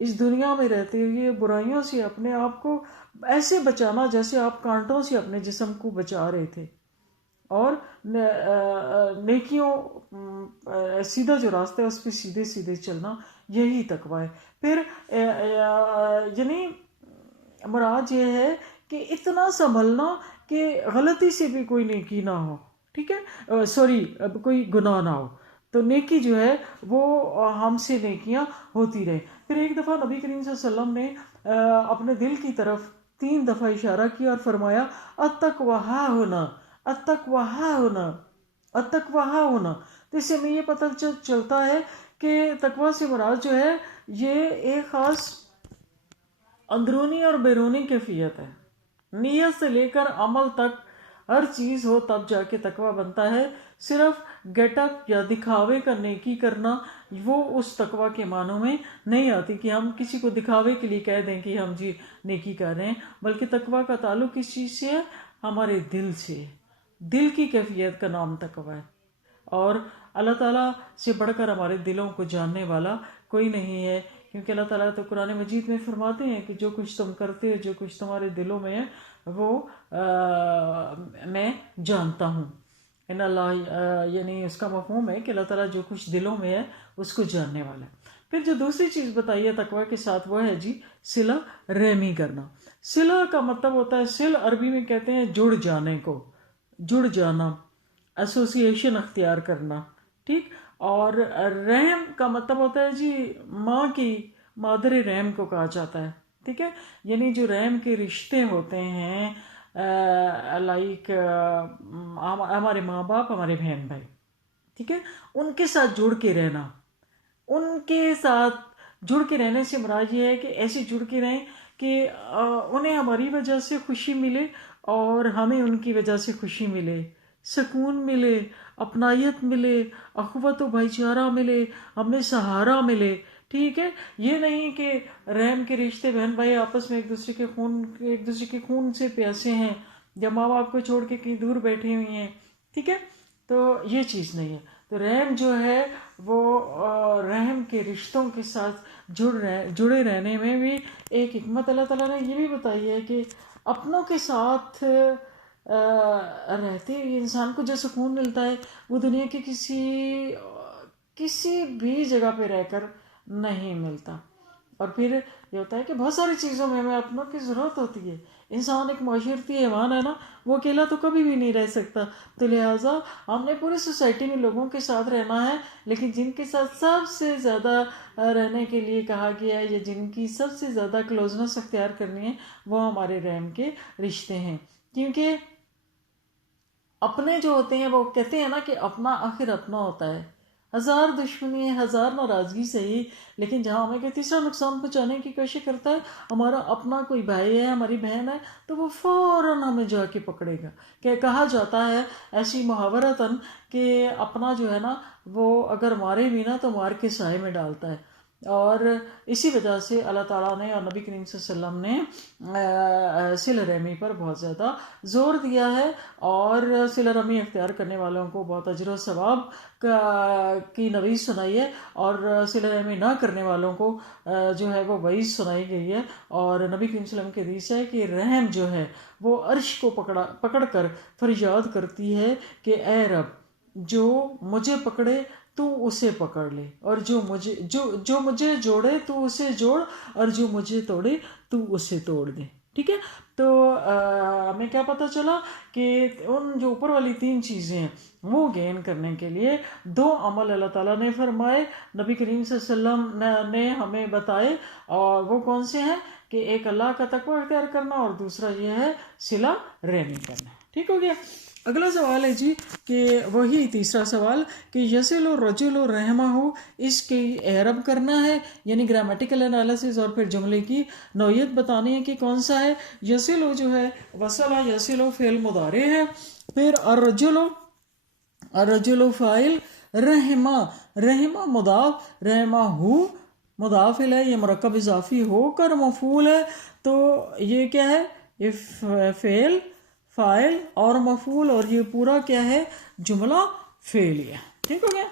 اس دنیا میں رہتے ہوئے برائیوں سے اپنے آپ کو ایسے بچانا جیسے آپ کانٹوں سے اپنے جسم کو بچا رہے تھے، اور نیکیوں سیدھا جو راستہ ہے اس پہ سیدھے سیدھے چلنا، یہی تقویٰ ہے۔ پھر یعنی مراد یہ ہے کہ اتنا سنبھلنا کہ غلطی سے بھی کوئی نیکی نہ ہو، ٹھیک ہے، سوری، کوئی گناہ نہ ہو، تو نیکی جو ہے وہ ہم سے نیکیاں ہوتی رہے۔ پھر ایک دفعہ نبی کریم صلی اللہ علیہ وسلم نے اپنے دل کی طرف 3 دفعہ اشارہ کیا اور فرمایا التقویٰ ہاں ہونا، التقویٰ ہاں ہونا، التقویٰ ہاں ہونا۔ تو اس سے ہمیں یہ پتہ چلتا ہے کہ تقویٰ سے مراد جو ہے یہ ایک خاص اندرونی اور بیرونی کیفیت ہے، نیت سے لے کر عمل تک ہر چیز ہو تب جا کے تقویٰ بنتا ہے۔ صرف گیٹ اپ یا دکھاوے کا نیکی کرنا وہ اس تقویٰ کے معنوں میں نہیں آتی کہ ہم کسی کو دکھاوے کے لیے کہہ دیں کہ ہم جی نیکی کر رہے ہیں، بلکہ تقویٰ کا تعلق کس چیز سے ہے؟ ہمارے دل سے، دل کی کیفیت کا نام تقویٰ ہے۔ اور اللہ تعالیٰ سے بڑھ کر ہمارے دلوں کو جاننے والا کوئی نہیں ہے، کیونکہ اللہ تعالیٰ تو قرآن مجید میں فرماتے ہیں کہ جو کچھ تم کرتے ہو، جو کچھ تمہارے دلوں میں ہے، وہ میں جانتا ہوں۔ ان اللہ یعنی اس کا مفہوم ہے کہ اللہ تعالیٰ جو کچھ دلوں میں ہے اس کو جاننے والا ہے۔ پھر جو دوسری چیز بتائی ہے تقویٰ کے ساتھ وہ ہے جی صلہ رحمی کرنا۔ صلہ کا مطلب ہوتا ہے، صل عربی میں کہتے ہیں جڑ جانے کو، جڑ جانا، ایسوسیشن اختیار کرنا، ٹھیک۔ اور رحم کا مطلب ہوتا ہے جی ماں کی، مادر رحم کو کہا جاتا ہے، ٹھیک ہے، یعنی جو رحم کے رشتے ہوتے ہیں، لائک ہمارے ماں باپ، ہمارے بہن بھائی، ٹھیک ہے، ان کے ساتھ جڑ کے رہنا۔ ان کے ساتھ جڑ کے رہنے سے مراد یہ ہے کہ ایسے جڑ کے رہیں کہ انہیں ہماری وجہ سے خوشی ملے اور ہمیں ان کی وجہ سے خوشی ملے، سکون ملے، اپنائیت ملے، اخوت و بھائی چارہ ملے، ہمیں سہارا ملے، ٹھیک ہے۔ یہ نہیں کہ رحم کے رشتے بہن بھائی آپس میں ایک دوسرے کے خون سے پیاسے ہیں، یا ماں باپ کو چھوڑ کے کہیں دور بیٹھے ہوئے ہیں، ٹھیک ہے، تو یہ چیز نہیں ہے۔ تو رحم جو ہے وہ رحم کے رشتوں کے ساتھ جڑے رہنے میں بھی ایک حکمت اللہ تعالیٰ نے یہ بھی بتائی ہے کہ اپنوں کے ساتھ رہتے ہوئے انسان کو جو سکون ملتا ہے وہ دنیا کی کسی بھی جگہ پہ رہ کر نہیں ملتا۔ اور پھر یہ ہوتا ہے کہ بہت ساری چیزوں میں ہمیں اپنوں کی ضرورت ہوتی ہے۔ انسان ایک معاشرتی حیوان ہے نا، وہ اکیلا تو کبھی بھی نہیں رہ سکتا، تو لہٰذا ہم نے پوری سوسائٹی میں لوگوں کے ساتھ رہنا ہے، لیکن جن کے ساتھ سب سے زیادہ رہنے کے لیے کہا گیا ہے یا جن کی سب سے زیادہ کلوزنس اختیار کرنی ہے وہ ہمارے رحم کے رشتے ہیں۔ کیونکہ اپنے جو ہوتے ہیں وہ کہتے ہیں نا کہ اپنا آخر اپنا ہوتا ہے، ہزار دشمنی ہے، ہزار ناراضگی صحیح، لیکن جہاں ہمیں کوئی تیسرا نقصان پہنچانے کی کوشش کرتا ہے، ہمارا اپنا کوئی بھائی ہے، ہماری بہن ہے، تو وہ فوراً ہمیں جا کے پکڑے گا۔ کہ کہا جاتا ہے ایسی محاورتاً کہ اپنا جو ہے نا وہ اگر مارے بھی نا تو مار کے سائے میں ڈالتا ہے۔ اور اسی وجہ سے اللہ تعالیٰ نے اور نبی کریم صلی اللہ علیہ وسلم نے صلہ رحمی پر بہت زیادہ زور دیا ہے، اور صلہ رحمی اختیار کرنے والوں کو بہت اجر و ثواب کی نوید سنائی ہے، اور صلہ رحمی نہ کرنے والوں کو جو ہے وہ وعید سنائی گئی ہے۔ اور نبی کریم صلی اللہ علیہ وسلم کے حدیث ہے کہ رحم جو ہے وہ عرش کو پکڑ کر فریاد کرتی ہے کہ اے رب، جو مجھے پکڑے تو اسے پکڑ لے، اور جو مجھے جوڑے تو اسے جوڑ، اور جو مجھے توڑے تو اسے توڑ دے، ٹھیک ہے۔ تو ہمیں کیا پتہ چلا کہ ان جو اوپر والی 3 چیزیں ہیں وہ گین کرنے کے لیے 2 عمل اللہ تعالیٰ نے فرمائے، نبی کریم صلی اللہ علیہ وسلم نے ہمیں بتائے، اور وہ کون سے ہیں کہ ایک اللہ کا تقوی اختیار کرنا، اور دوسرا یہ ہے صلہ رحمی کرنا، ٹھیک ہو گیا۔ اگلا سوال ہے جی کہ وہی تیسرا سوال کہ یصل الرجل رحمہ، اس کی اعراب کرنا ہے، یعنی گرامیٹیکل انالیسس، اور پھر جملے کی نوعیت بتانی ہے کہ کون سا ہے۔ یصل جو ہے وصلہ یصل فعل مضارع ہے، پھر الرجل فاعل، رحمہ مضاف، رحمہ مضاف ہے، یہ مرکب اضافی ہو کر مفعول ہے، تو یہ کیا ہے، یہ فعل، فاعل اور مفعول، اور یہ پورا کیا ہے، جملہ فعلیہ، ٹھیک ہو گیا۔